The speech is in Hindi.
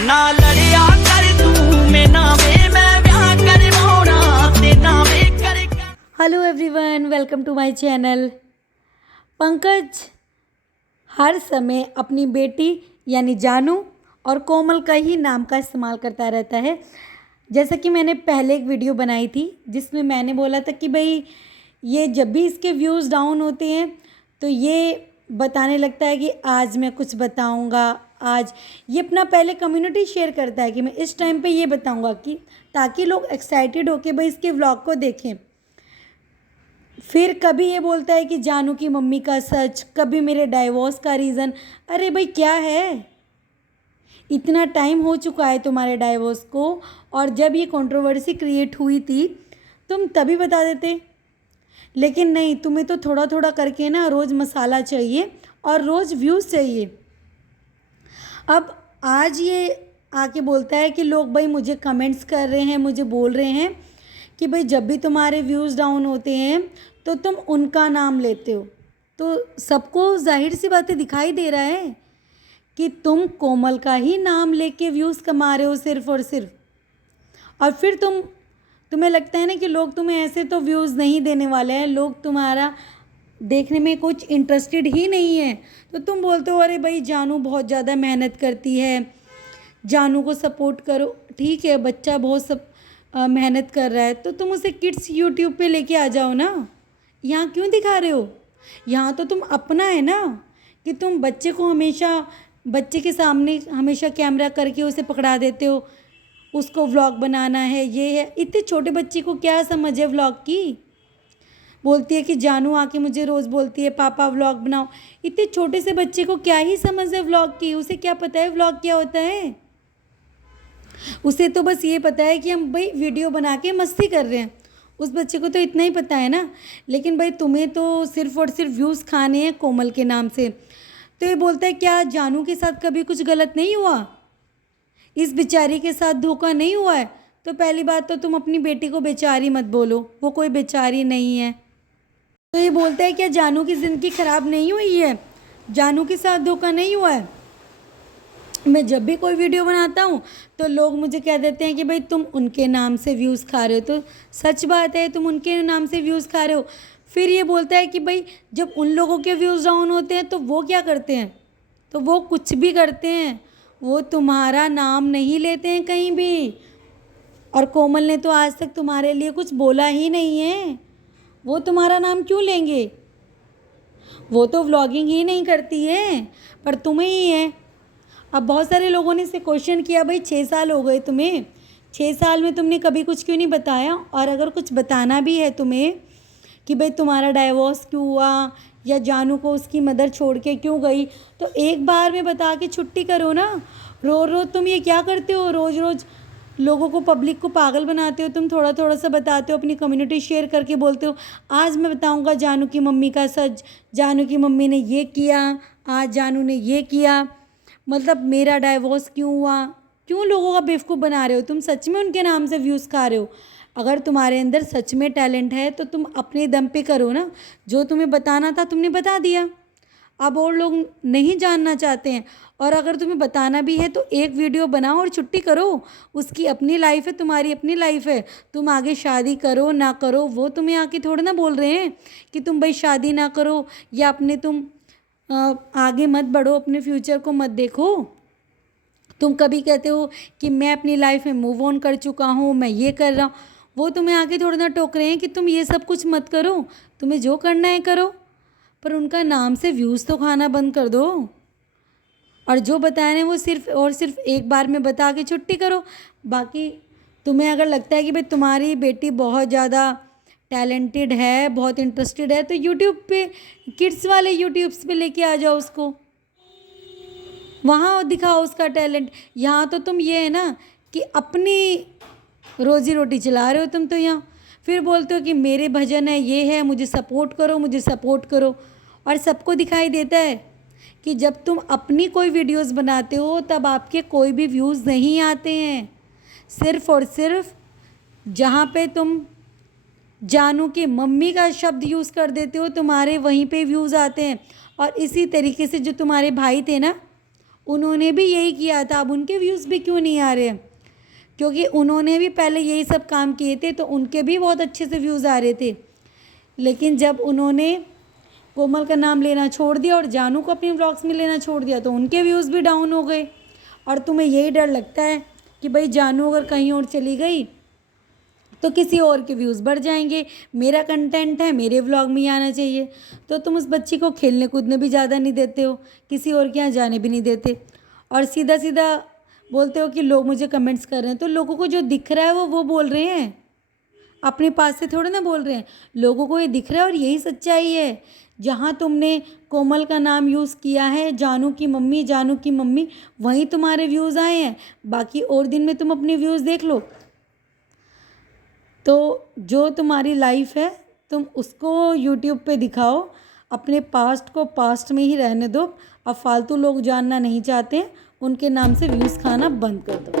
ना लड़िया कर तू मैं नावे मैं ब्याह करवाउणा ते नावे कर। Hello everyone, welcome to my channel. Pankaj हर समय अपनी बेटी यानी जानू और कोमल का ही नाम का इस्तेमाल करता रहता है। जैसा कि मैंने पहले एक वीडियो बनाई थी जिसमें मैंने बोला था कि भाई ये जब भी इसके व्यूज़ डाउन होते हैं तो ये बताने लगता है कि आज मैं कुछ बताऊंगा। आज ये अपना पहले कम्युनिटी शेयर करता है कि मैं इस टाइम पे ये बताऊंगा, कि ताकि लोग एक्साइटेड होके भाई इसके व्लॉग को देखें। फिर कभी ये बोलता है कि जानू की मम्मी का सच, कभी मेरे डाइवोर्स का रीज़न। अरे भाई क्या है, इतना टाइम हो चुका है तुम्हारे डाइवोर्स को, और जब ये कंट्रोवर्सी क्रिएट हुई थी तुम तभी बता देते। लेकिन नहीं, तुम्हें तो थोड़ा थोड़ा करके ना रोज़ मसाला चाहिए और रोज़ व्यूज़ चाहिए। अब आज ये आके बोलता है कि लोग भाई मुझे कमेंट्स कर रहे हैं, मुझे बोल रहे हैं कि भाई जब भी तुम्हारे व्यूज़ डाउन होते हैं तो तुम उनका नाम लेते हो। तो सबको जाहिर सी बातें दिखाई दे रहा है कि तुम कोमल का ही नाम लेके व्यूज़ कमा रहे हो सिर्फ और सिर्फ। और फिर तुम्हें लगता है ना कि लोग तुम्हें ऐसे तो व्यूज़ नहीं देने वाले हैं, लोग तुम्हारा देखने में कुछ इंटरेस्टेड ही नहीं है। तो तुम बोलते हो अरे भाई जानू बहुत ज़्यादा मेहनत करती है, जानू को सपोर्ट करो। ठीक है, बच्चा बहुत मेहनत कर रहा है तो तुम उसे किड्स यूट्यूब पे लेके आ जाओ ना। यहाँ क्यों दिखा रहे हो? यहाँ तो तुम अपना है ना, कि तुम बच्चे को हमेशा बच्चे के सामने हमेशा कैमरा करके उसे पकड़ा देते हो, उसको व्लॉग बनाना है, ये है। इतने छोटे बच्चे को क्या समझ है व्लॉग की? बोलती है कि जानू आके मुझे रोज़ बोलती है पापा व्लॉग बनाओ। इतने छोटे से बच्चे को क्या ही समझ है व्लॉग की? उसे क्या पता है व्लॉग क्या होता है? उसे तो बस ये पता है कि हम भाई वीडियो बना के मस्ती कर रहे हैं। उस बच्चे को तो इतना ही पता है ना। लेकिन भाई तुम्हें तो सिर्फ और सिर्फ व्यूज़ खाने हैं कोमल के नाम से। तो ये बोलता है क्या जानू के साथ कभी कुछ गलत नहीं हुआ? इस बेचारी के साथ धोखा नहीं हुआ है? तो पहली बात तो तुम अपनी बेटी को बेचारी मत बोलो, वो कोई बेचारी नहीं है। तो ये बोलता है क्या जानू की ज़िंदगी ख़राब नहीं हुई है, जानू के साथ धोखा नहीं हुआ है? मैं जब भी कोई वीडियो बनाता हूँ तो लोग मुझे कह देते हैं कि भाई तुम उनके नाम से व्यूज़ खा रहे हो। तो सच बात है, तुम उनके नाम से व्यूज़ खा रहे हो। फिर ये बोलता है कि भाई जब उन लोगों के व्यूज़ डाउन होते हैं तो वो क्या करते हैं? तो वो कुछ भी करते हैं, वो तुम्हारा नाम नहीं लेते हैं कहीं भी। और कोमल ने तो आज तक तुम्हारे लिए कुछ बोला ही नहीं है, वो तुम्हारा नाम क्यों लेंगे? वो तो व्लॉगिंग ही नहीं करती है, पर तुम्हें ही है। अब बहुत सारे लोगों ने इसे क्वेश्चन किया, भाई 6 साल हो गए तुम्हें, 6 साल में तुमने कभी कुछ क्यों नहीं बताया? और अगर कुछ बताना भी है तुम्हें कि भाई तुम्हारा डाइवोर्स क्यों हुआ या जानू को उसकी मदर छोड़ के क्यों गई, तो एक बार में बता के छुट्टी करो ना। रोज़ रोज़ तुम ये क्या करते हो? रोज़ रोज़ लोगों को, पब्लिक को पागल बनाते हो। तुम थोड़ा थोड़ा सा बताते हो, अपनी कम्युनिटी शेयर करके बोलते हो आज मैं बताऊंगा जानू की मम्मी का सच, जानू की मम्मी ने ये किया, आज जानू ने ये किया, मतलब मेरा डाइवोर्स क्यों हुआ। क्यों लोगों का बेवकूफ़ बना रहे हो? तुम सच में उनके नाम से व्यूज़ खा रहे हो। अगर तुम्हारे अंदर सच में टैलेंट है तो तुम अपने दम पे करो ना। जो तुम्हें बताना था तुमने बता दिया, अब और लोग नहीं जानना चाहते हैं। और अगर तुम्हें बताना भी है तो एक वीडियो बनाओ और छुट्टी करो। उसकी अपनी लाइफ है, तुम्हारी अपनी लाइफ है। तुम आगे शादी करो ना करो, वो तुम्हें आके थोड़ा ना बोल रहे हैं कि तुम भाई शादी ना करो या अपने तुम आगे मत बढ़ो, अपने फ्यूचर को मत देखो। तुम कभी कहते हो कि मैं अपनी लाइफ में मूव ऑन कर चुका हूँ, मैं ये कर रहा हूँ। वो तुम्हें आगे थोड़ा ना टोक रहे हैं कि तुम ये सब कुछ मत करो, तुम्हें जो करना है करो, पर उनका नाम से व्यूज़ तो खाना बंद कर दो। और जो बताया है वो सिर्फ और सिर्फ एक बार में बता के छुट्टी करो। बाकी तुम्हें अगर लगता है कि भाई तुम्हारी बेटी बहुत ज़्यादा टैलेंटेड है, बहुत इंटरेस्टेड है, तो यूट्यूब पे किड्स वाले यूट्यूब्स पे लेके आ जाओ उसको, वहाँ दिखाओ उसका टैलेंट। यहाँ तो तुम ये है ना कि अपनी रोज़ी रोटी चला रहे हो तुम तो यहाँ। फिर बोलते हो कि मेरे भजन है, ये है, मुझे सपोर्ट करो, मुझे सपोर्ट करो। और सबको दिखाई देता है कि जब तुम अपनी कोई वीडियोस बनाते हो तब आपके कोई भी व्यूज़ नहीं आते हैं। सिर्फ़ और सिर्फ जहाँ पे तुम जानू की मम्मी का शब्द यूज़ कर देते हो तुम्हारे वहीं पे व्यूज़ आते हैं। और इसी तरीके से जो तुम्हारे भाई थे ना, उन्होंने भी यही किया था, अब उनके व्यूज़ भी क्यों नहीं आ रहे हैं? क्योंकि उन्होंने भी पहले यही सब काम किए थे तो उनके भी बहुत अच्छे से व्यूज़ आ रहे थे। लेकिन जब उन्होंने कोमल का नाम लेना छोड़ दिया और जानू को अपने व्लॉग्स में लेना छोड़ दिया तो उनके व्यूज़ भी डाउन हो गए। और तुम्हें यही डर लगता है कि भाई जानू अगर कहीं और चली गई तो किसी और के व्यूज़ बढ़ जाएंगे, मेरा कंटेंट है, मेरे व्लॉग में ही आना चाहिए। तो तुम उस बच्ची को खेलने कूदने भी ज़्यादा नहीं देते हो, किसी और के यहाँ जाने भी नहीं देते, और सीधा सीधा बोलते हो कि लोग मुझे कमेंट्स कर रहे हैं। तो लोगों को जो दिख रहा है वो बोल रहे हैं, अपने पास से थोड़े ना बोल रहे हैं, लोगों को ये दिख रहा है और यही सच्चाई है। जहाँ तुमने कोमल का नाम यूज़ किया है, जानू की मम्मी, वहीं तुम्हारे व्यूज़ आए हैं। बाकी और दिन में तुम अपने व्यूज़ देख लो। तो जो तुम्हारी लाइफ है तुम उसको यूट्यूब पे दिखाओ, अपने पास्ट को पास्ट में ही रहने दो। अब फालतू लोग जानना नहीं चाहते, उनके नाम से व्यूज़ खाना बंद कर दो।